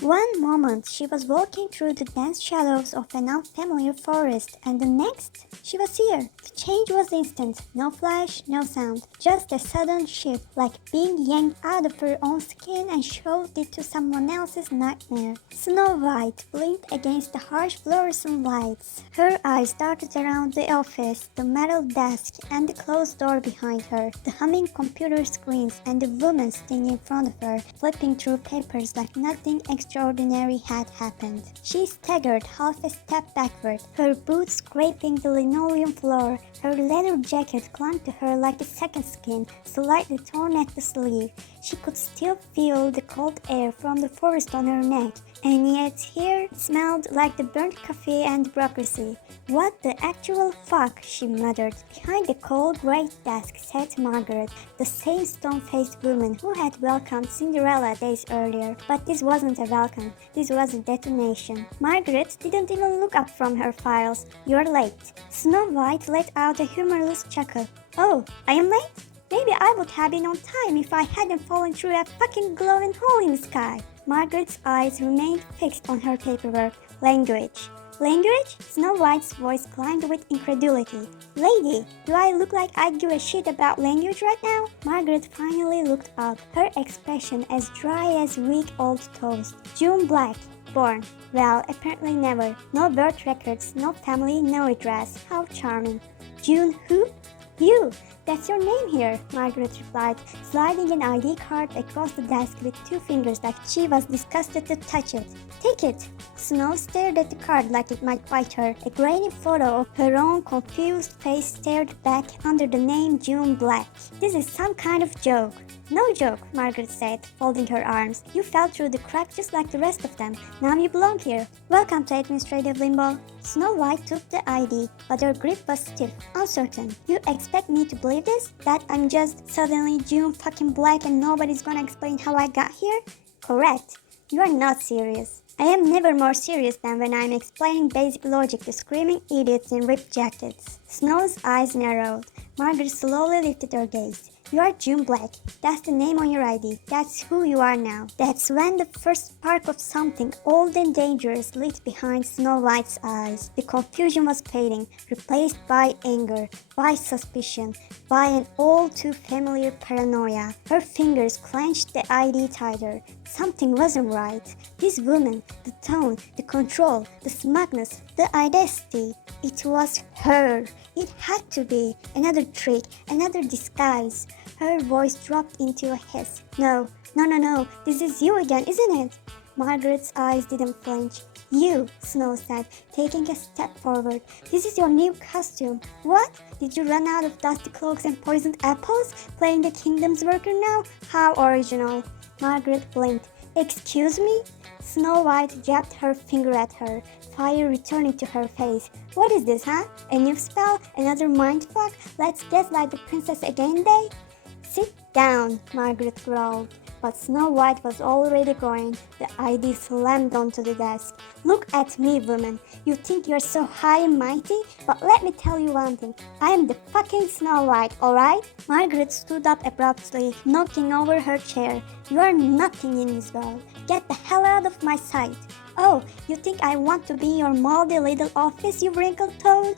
One moment she was walking through the dense shadows of an unfamiliar forest, and the next she was here. The change was instant. No flash, no sound. Just a sudden shift, like being yanked out of her own skin and shoved into someone else's nightmare. Snow White blinked against the harsh fluorescent lights. Her eyes darted around the office, the metal desk, and the closed door behind her, the humming computer screens, and the woman standing in front of her, flipping through papers like nothing extraordinary had happened. She staggered half a step backward, her boots scraping the linoleum floor. Her leather jacket clung to her like a second skin, slightly torn at the sleeve. She could still feel the cold air from the forest on her neck, and yet here it smelled like the burnt coffee and bureaucracy. "What the actual fuck?" she muttered. Behind the cold grey desk sat Margaret, the same stone-faced woman who had welcomed Cinderella days earlier. But this wasn't a welcome, this was a detonation. Margaret didn't even look up from her files. "You're late." Snow White let out a humorless chuckle. "Oh, I am late? Maybe I would have been on time if I hadn't fallen through a fucking glowing hole in the sky." Margaret's eyes remained fixed on her paperwork. "Language." "Language?" Snow White's voice climbed with incredulity. "Lady, do I look like I give a shit about language right now?" Margaret finally looked up, her expression as dry as week-old toast. "June Black. Born. Well, apparently never. No birth records, no family, no address. How charming." "June who?" "You. That's your name here," Margaret replied, sliding an ID card across the desk with two fingers like she was disgusted to touch it. "Take it." Snow stared at the card like it might bite her. A grainy photo of her own confused face stared back under the name June Black. "This is some kind of joke." "No joke," Margaret said, folding her arms. "You fell through the crack just like the rest of them. Now you belong here. Welcome to administrative limbo." Snow White took the ID, but her grip was stiff, uncertain. "You expect me to believe this? That I'm just suddenly June fucking Black and nobody's gonna explain how I got here?" "Correct. You are not serious." "I am never more serious than when I'm explaining basic logic to screaming idiots in ripped jackets." Snow's eyes narrowed. Margaret slowly lifted her gaze. "You are June Black. That's the name on your ID. That's who you are now." That's when the first spark of something old and dangerous lit behind Snow White's eyes. The confusion was fading, replaced by anger, by suspicion, by an all too familiar paranoia. Her fingers clenched the ID tighter. Something wasn't right. This woman, the tone, the control, the smugness, the audacity. It was her. It had to be. Another trick, another disguise. Her voice dropped into a hiss. No, this is you again, isn't it?" Margaret's eyes didn't flinch. "You," Snow said, taking a step forward. "This is your new costume." "What? Did you run out of dusty cloaks and poisoned apples? Playing the kingdom's worker now? How original." Margaret blinked. "Excuse me?" Snow White jabbed her finger at her, fire returning to her face. "What is this, huh? A new spell? Another mindfuck? Let's gaslight the princess again, day?" "Sit down," Margaret growled. But Snow White was already going. The ID slammed onto the desk. "Look at me, woman. You think you're so high and mighty? But let me tell you one thing. I am the fucking Snow White, alright?" Margaret stood up abruptly, knocking over her chair. "You are nothing in this world. Get the hell out of my sight." "Oh, you think I want to be in your moldy little office, you wrinkled toad?"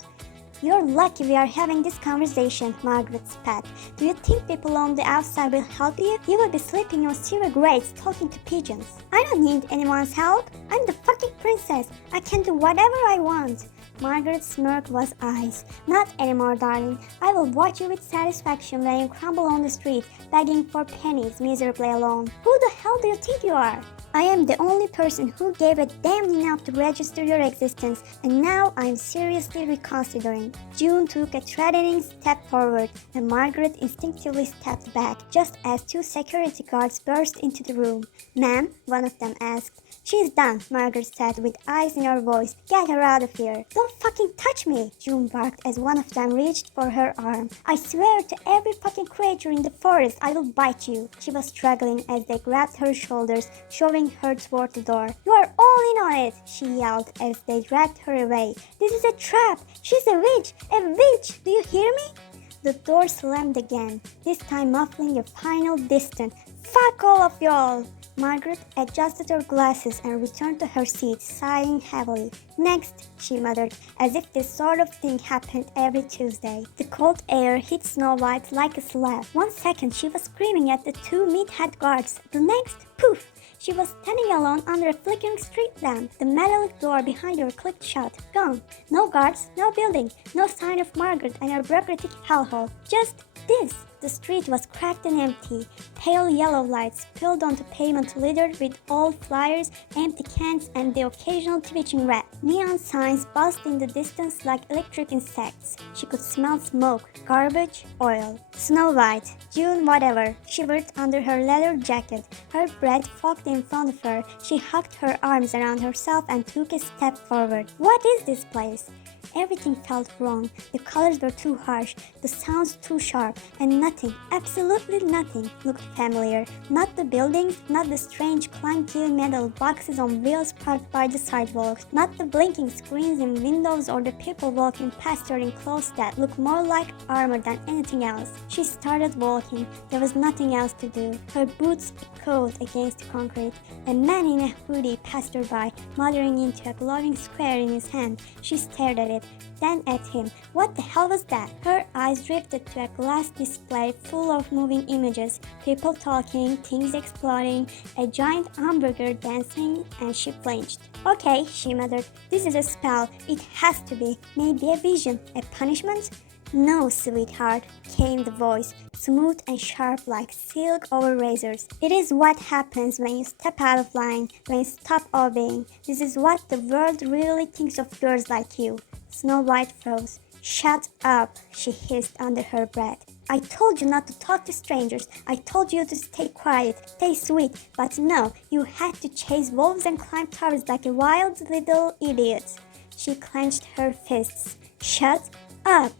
"You're lucky we are having this conversation," Margaret spat. "Do you think people on the outside will help you? You will be sleeping on silver grates talking to pigeons." "I don't need anyone's help. I'm the fucking princess. I can do whatever I want." Margaret's smirk was ice. "Not anymore, darling. I will watch you with satisfaction when you crumble on the street, begging for pennies miserably alone. Who the hell do you think you are? I am the only person who gave a damn enough to register your existence, and now I'm seriously reconsidering." June took a threatening step forward, and Margaret instinctively stepped back, just as two security guards burst into the room. "Ma'am," one of them asked. "She's done," Margaret said with ice in her voice. "Get her out of here." "Don't fucking touch me," June barked as one of them reached for her arm. "I swear to every fucking creature in the forest I will bite you." She was struggling as they grabbed her shoulders, shoving her toward the door. "You are all in on it," she yelled as they dragged her away. "This is a trap. She's a witch. A witch. Do you hear me?" The door slammed again, this time muffling a final distant "Fuck all of y'all!" Margaret adjusted her glasses and returned to her seat, sighing heavily. Next, she muttered, as if this sort of thing happened every Tuesday. The cold air hit Snow White like a slap. 1 second she was screaming at the two meathead guards. The next, poof! She was standing alone under a flickering street lamp. The metallic door behind her clicked shut. Gone. No guards, no building, no sign of Margaret and her bureaucratic hellhole. Just this. The street was cracked and empty. Pale yellow lights spilled onto pavement littered with old flyers, empty cans, and the occasional twitching rat. Neon signs buzzed in the distance like electric insects. She could smell smoke, garbage, oil. Snow White, June whatever, shivered under her leather jacket. Her breath fogged in front of her. She hugged her arms around herself and took a step forward. What is this place? Everything felt wrong. The colors were too harsh, the sounds too sharp, and nothing, absolutely nothing, looked familiar. Not the buildings, not the strange clunky metal boxes on wheels parked by the sidewalks, not the blinking screens in windows or the people walking past her in clothes that looked more like armor than anything else. She started walking. There was nothing else to do. Her boots echoed against the concrete. A man in a hoodie passed her by, muttering into a glowing square in his hand. She stared at it, then at him. What the hell was that? Her eyes drifted to a glass display full of moving images, people talking, things exploding, a giant hamburger dancing, and she flinched. Okay, she muttered. This is a spell. It has to be. Maybe a vision. A punishment? No, sweetheart, came the voice, smooth and sharp like silk over razors. It is what happens when you step out of line, when you stop obeying. This is what the world really thinks of girls like you. Snow White froze. Shut up, she hissed under her breath. I told you not to talk to strangers. I told you to stay quiet, stay sweet. But no, you had to chase wolves and climb towers like a wild little idiot. She clenched her fists. Shut up!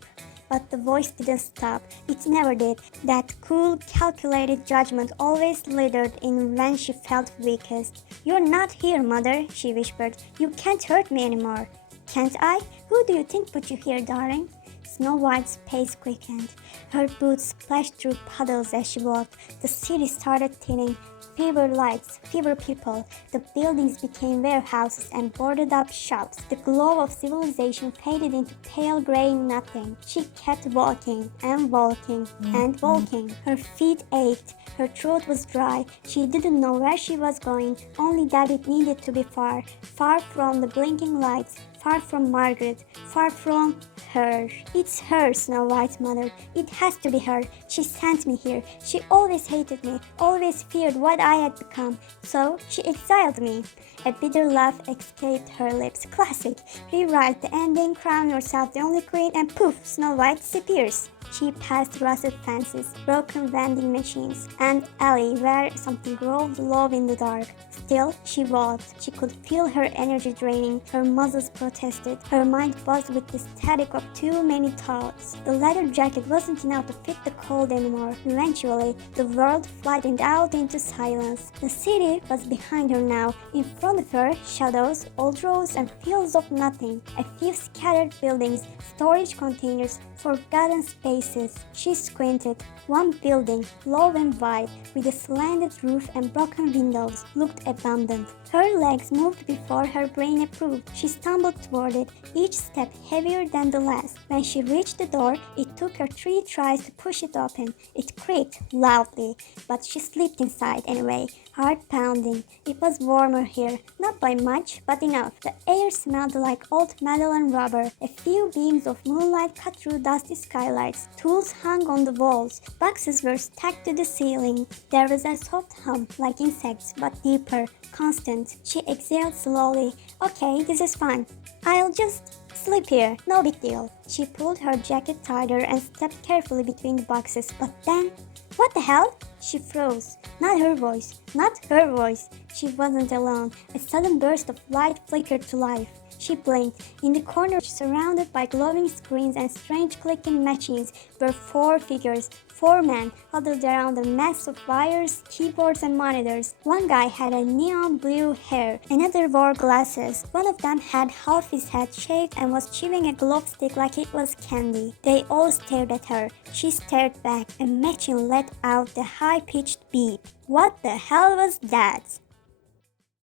But the voice didn't stop. It never did. That cool, calculated judgment always littered in when she felt weakest. You're not here, Mother, she whispered. You can't hurt me anymore. Can't I? Who do you think put you here, darling? Snow White's pace quickened. Her boots splashed through puddles as she walked. The city started thinning. Fewer lights, fewer people. The buildings became warehouses and boarded-up shops. The glow of civilization faded into pale gray nothing. She kept walking and walking and walking. Her feet ached. Her throat was dry. She didn't know where she was going, only that it needed to be far. Far from the blinking lights. Far from Margaret, far from her. It's her, Snow White muttered. It has to be her. She sent me here. She always hated me, always feared what I had become. So she exiled me. A bitter laugh escaped her lips. Classic. Rewrite the ending, crown yourself the only queen, and poof, Snow White disappears. She passed rusted fences, broken vending machines, and alley where something growled low in the dark. Still, she walked. She could feel her energy draining. Her muscles protested. Her mind buzzed with the static of too many thoughts. The leather jacket wasn't enough to fit the cold anymore. Eventually, the world flattened out into silence. The city was behind her now. In front of her, shadows, old roads, and fields of nothing. A few scattered buildings, storage containers, forgotten spaces. She squinted. One building, low and wide, with a slanted roof and broken windows, looked abandoned. Her legs moved before her brain approved. She stumbled toward it, each step heavier than the last. When she reached the door, it took her 3 tries to push it open. It creaked loudly, but she slipped inside anyway, heart pounding. It was warmer here, not by much, but enough. The air smelled like old metal and rubber. A few beams of moonlight cut through dusty skylights. Tools hung on the walls. Boxes were stacked to the ceiling. There was a soft hum, like insects, but deeper, constant. She exhaled slowly. Okay, this is fine. I'll just sleep here, no big deal. She pulled her jacket tighter and stepped carefully between the boxes, but then... What the hell? She froze. Not her voice. Not her voice. She wasn't alone. A sudden burst of light flickered to life. She blinked. In the corner, surrounded by glowing screens and strange clicking machines, were 4 figures. 4 men huddled around a mess of wires, keyboards, and monitors. One guy had a neon blue hair. Another wore glasses. One of them had half his head shaved and was chewing a globe stick like it was candy. They all stared at her. She stared back. A machine let out the high-pitched beep. What the hell was that?